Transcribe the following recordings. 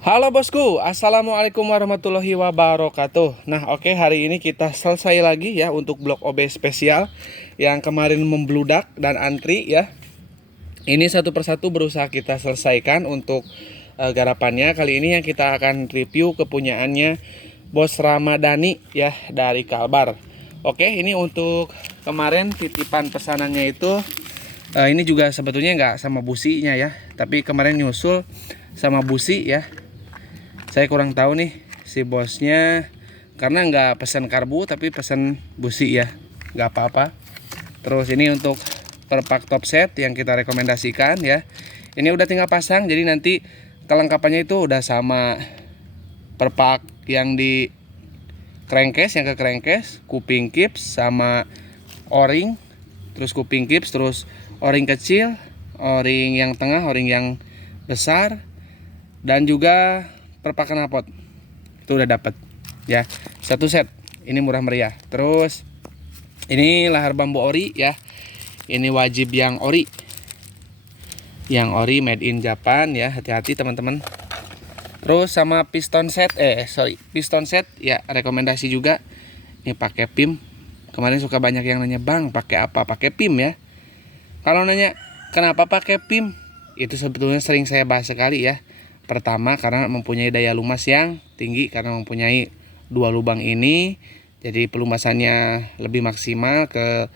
Halo bosku, assalamualaikum warahmatullahi wabarakatuh. Nah, oke, hari ini kita selesai lagi ya untuk blok OB spesial yang kemarin membludak dan antri ya. Ini satu persatu berusaha kita selesaikan untuk garapannya. Kali ini yang kita akan review kepunyaannya Bos Ramadhani ya dari Kalbar. Oke, ini untuk kemarin titipan pesanannya itu ini juga sebetulnya nggak sama businya ya, tapi kemarin nyusul sama busi ya. Saya kurang tahu nih si bosnya, karena nggak pesan karbu tapi pesan busi ya, nggak apa-apa. Terus ini untuk perpak top set yang kita rekomendasikan ya. Ini udah tinggal pasang, jadi nanti kelengkapannya itu udah sama perpak yang di crankcase, yang ke crankcase, kuping kips sama o-ring, terus kuping kips, terus o-ring kecil, o-ring yang tengah, o-ring yang besar, dan juga perpak knalpot itu udah dapat ya, satu set. Ini murah meriah. Terus ini lahar bambu ori ya, ini wajib yang ori, made in Japan ya, hati-hati teman-teman. Terus sama piston set piston set ya, rekomendasi juga ini pakai pim. Kemarin suka banyak yang nanya, bang pakai apa, pakai pim ya. Kalau nanya kenapa pakai pim, itu sebetulnya sering saya bahas sekali ya. Pertama, karena mempunyai daya lumas yang tinggi, karena mempunyai dua lubang ini, jadi pelumasannya lebih maksimal ke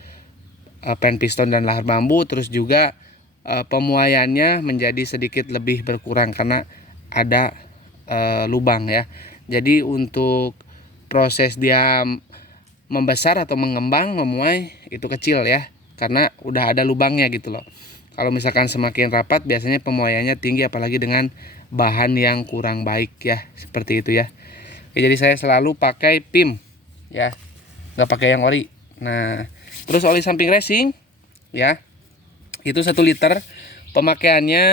pen piston dan lahar bambu. Terus juga pemuaiannya menjadi sedikit lebih berkurang karena ada lubang ya. Jadi untuk proses dia membesar atau mengembang, memuai itu kecil ya, karena udah ada lubangnya gitu loh. Kalau misalkan semakin rapat, biasanya pemuaiannya tinggi, apalagi dengan bahan yang kurang baik ya, seperti itu ya. Oke, jadi saya selalu pakai pim ya, nggak pakai yang ori. Nah, terus oli samping racing ya, itu 1 liter. Pemakaiannya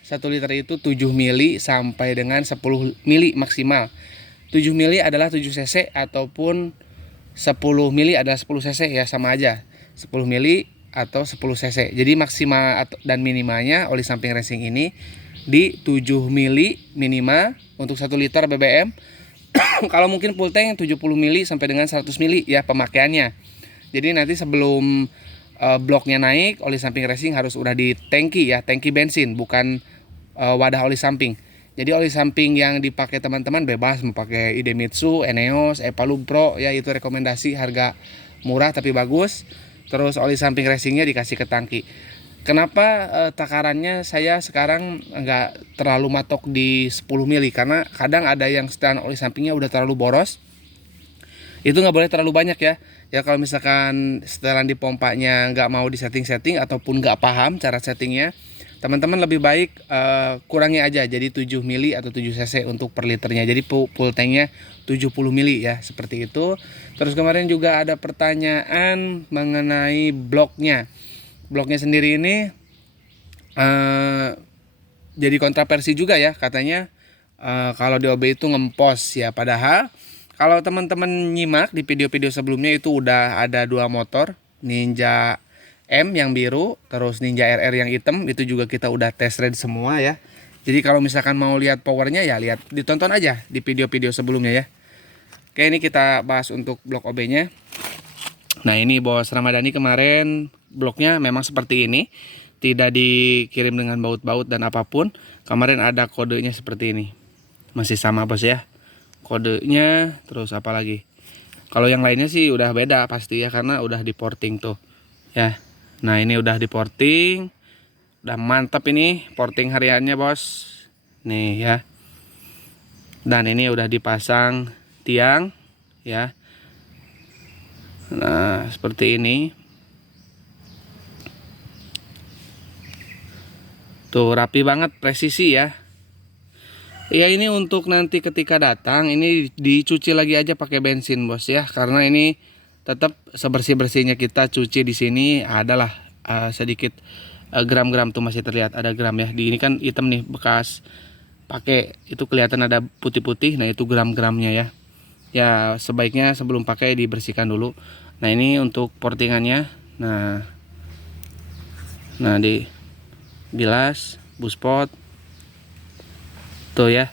1 liter itu 7 mili sampai dengan 10 mili maksimal. 7 mili adalah 7 cc ataupun 10 mili adalah 10 cc ya, sama aja. 10 mili atau 10 cc. Jadi maksimal dan minimalnya oli samping racing ini di 7 mili minimal untuk 1 liter BBM. Kalau mungkin full tank 70 mili sampai dengan 100 mili ya pemakaiannya. Jadi nanti sebelum bloknya naik, oli samping racing harus udah di tangki ya, tangki bensin, bukan wadah oli samping. Jadi oli samping yang dipakai teman-teman bebas mau pakai Idemitsu, Eneos, Epalu Pro ya, itu rekomendasi, harga murah tapi bagus. Terus oli samping racingnya dikasih ke tangki. Kenapa takarannya saya sekarang nggak terlalu matok di 10 mili, karena kadang ada yang setelan oli sampingnya udah terlalu boros. Itu nggak boleh terlalu banyak ya. Ya kalau misalkan setelan di pompanya nggak mau di setting-setting ataupun nggak paham cara settingnya, teman-teman lebih baik kurangi aja jadi 7 mili atau 7 cc untuk per liternya. Jadi full tanknya 70 mili ya, seperti itu. Terus kemarin juga ada pertanyaan mengenai bloknya. Bloknya sendiri ini jadi kontraversi juga ya, katanya kalau di OB itu ngempos ya. Padahal kalau teman-teman nyimak di video-video sebelumnya itu udah ada 2 motor, Ninja M yang biru, terus Ninja RR yang hitam, itu juga kita udah test ride semua ya. Jadi kalau misalkan mau lihat powernya ya lihat, ditonton aja di video-video sebelumnya ya. Oke, ini kita bahas untuk blok OB-nya. Nah, ini Bos Ramadhani kemarin bloknya memang seperti ini, tidak dikirim dengan baut-baut dan apapun. Kemarin ada kodenya seperti ini, masih sama bos ya kodenya. Terus apa lagi, kalau yang lainnya sih udah beda pasti ya, karena udah di porting tuh ya. Nah, ini udah di porting, udah mantap ini porting hariannya bos nih ya. Dan ini udah dipasang tiang ya. Nah, seperti ini tuh, rapi banget, presisi ya. Ya, ini untuk nanti ketika datang ini dicuci lagi aja pakai bensin bos ya, karena ini tetap sebersih-bersihnya kita cuci di sini adalah sedikit gram-gram tuh masih terlihat ada gram ya. Di ini kan hitam nih bekas pakai, itu kelihatan ada putih-putih. Nah, itu gram-gramnya ya. Ya, sebaiknya sebelum pakai dibersihkan dulu. Nah, ini untuk portingannya. Nah di bilas buspot tuh ya.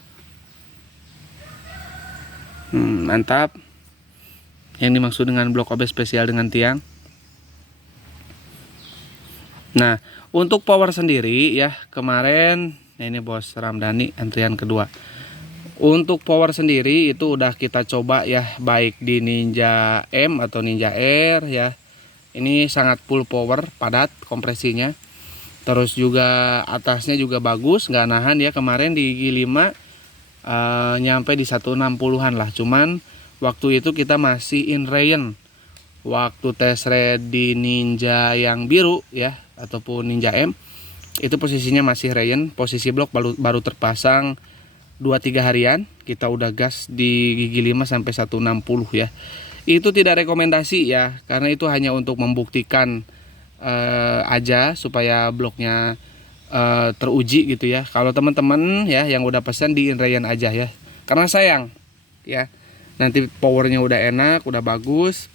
Mantap. Yang dimaksud dengan blok OB spesial dengan tiang. Nah, untuk power sendiri ya, kemarin ini Bos Ramdhani antrian kedua. Untuk power sendiri itu udah kita coba ya, baik di Ninja M atau Ninja R ya. Ini sangat full power, padat kompresinya. Terus juga atasnya juga bagus, nggak nahan ya. Kemarin di Gigi 5 nyampe di 160-an lah. Cuman waktu itu kita masih in rain. Waktu tes red di Ninja yang biru ya, ataupun Ninja M, itu posisinya masih rain. Posisi blok baru terpasang 2-3 harian. Kita udah gas di Gigi 5 sampai 160 ya. Itu tidak rekomendasi ya, karena itu hanya untuk membuktikan aja supaya bloknya teruji gitu ya. Kalau teman-teman ya yang udah pesan di inrayan aja ya, karena sayang ya, nanti powernya udah enak, udah bagus,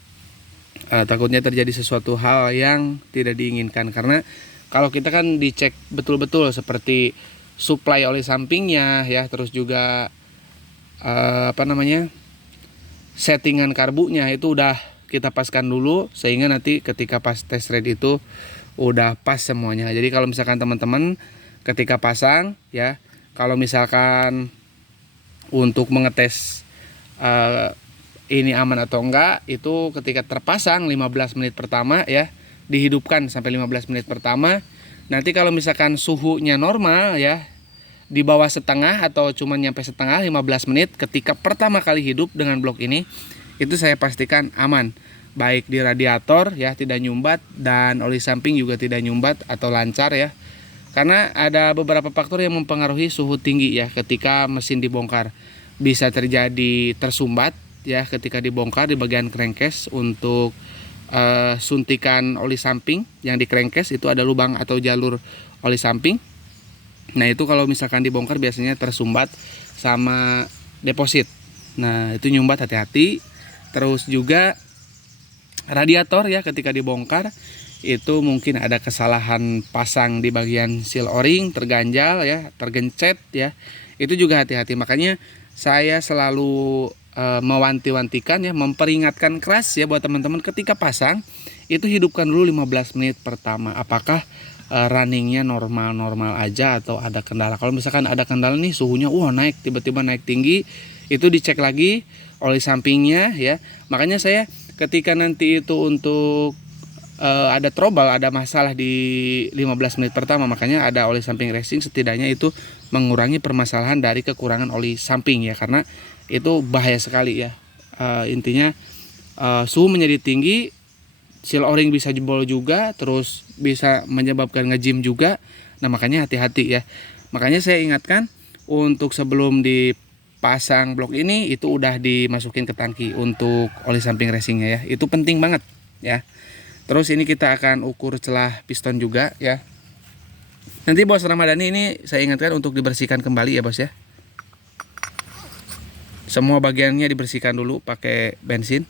takutnya terjadi sesuatu hal yang tidak diinginkan. Karena kalau kita kan dicek betul-betul seperti supply oli sampingnya ya, terus juga settingan karbunya itu udah kita paskan dulu, sehingga nanti ketika pas tes read itu udah pas semuanya. Jadi kalau misalkan teman-teman ketika pasang ya, kalau misalkan untuk mengetes ini aman atau enggak, itu ketika terpasang 15 menit pertama ya, dihidupkan sampai 15 menit pertama. Nanti kalau misalkan suhunya normal ya, di bawah setengah atau cuma nyampe setengah 15 menit ketika pertama kali hidup dengan blok ini, itu saya pastikan aman. Baik di radiator ya tidak nyumbat, dan oli samping juga tidak nyumbat atau lancar ya. Karena ada beberapa faktor yang mempengaruhi suhu tinggi ya ketika mesin dibongkar. Bisa terjadi tersumbat ya ketika dibongkar di bagian crankcase. Untuk suntikan oli samping yang di crankcase itu ada lubang atau jalur oli samping. Nah itu kalau misalkan dibongkar biasanya tersumbat sama deposit. Nah itu nyumbat, hati-hati. Terus juga radiator ya ketika dibongkar itu mungkin ada kesalahan pasang di bagian seal o-ring, terganjal ya, tergencet ya. Itu juga hati-hati. Makanya saya selalu mewanti-wantikan ya, memperingatkan keras ya buat teman-teman ketika pasang itu hidupkan dulu 15 menit pertama. Apakah runningnya normal-normal aja atau ada kendala. Kalau misalkan ada kendala nih, suhunya naik, tiba-tiba naik tinggi, itu dicek lagi oli sampingnya ya. Makanya saya ketika nanti itu untuk ada trouble, ada masalah di 15 menit pertama, makanya ada oli samping racing, setidaknya itu mengurangi permasalahan dari kekurangan oli samping ya, karena itu bahaya sekali ya. Intinya suhu menjadi tinggi, seal o-ring bisa jebol juga, terus bisa menyebabkan ngejim juga. Nah makanya hati-hati ya. Makanya saya ingatkan untuk sebelum dipasang blok ini itu udah dimasukin ke tangki untuk oli samping racingnya ya. Itu penting banget ya. Terus ini kita akan ukur celah piston juga ya. Nanti Bos Ramdhani ini saya ingatkan untuk dibersihkan kembali ya Bos ya. Semua bagiannya dibersihkan dulu pakai bensin.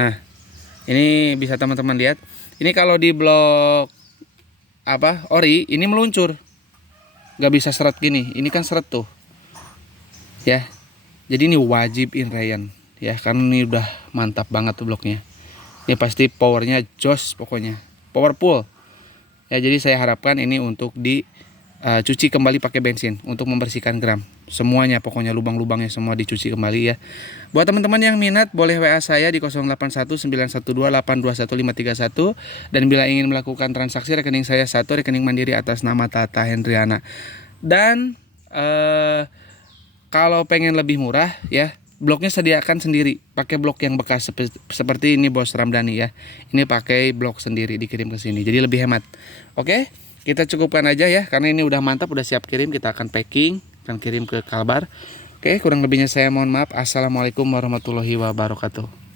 Nah ini bisa teman-teman lihat. Ini kalau di blok ori ini meluncur, nggak bisa seret gini. Ini kan seret tuh ya. Jadi ini wajib inrayan ya, karena ini udah mantap banget tuh bloknya. Ini pasti powernya jos, pokoknya powerful ya. Jadi saya harapkan ini untuk dicuci kembali pakai bensin untuk membersihkan gram semuanya, pokoknya lubang-lubangnya semua dicuci kembali ya. Buat teman-teman yang minat boleh WA saya di 081912821531, dan bila ingin melakukan transaksi, rekening saya satu, rekening mandiri atas nama Tata Hendriana. Dan kalau pengen lebih murah ya, bloknya sediakan sendiri, pakai blok yang bekas seperti ini Bos Ramdhani ya. Ini pakai blok sendiri dikirim ke sini, jadi lebih hemat. Oke, kita cukupkan aja ya, karena ini udah mantap, udah siap kirim. Kita akan packing dan kirim ke Kalbar. Oke, kurang lebihnya saya mohon maaf. Assalamualaikum warahmatullahi wabarakatuh.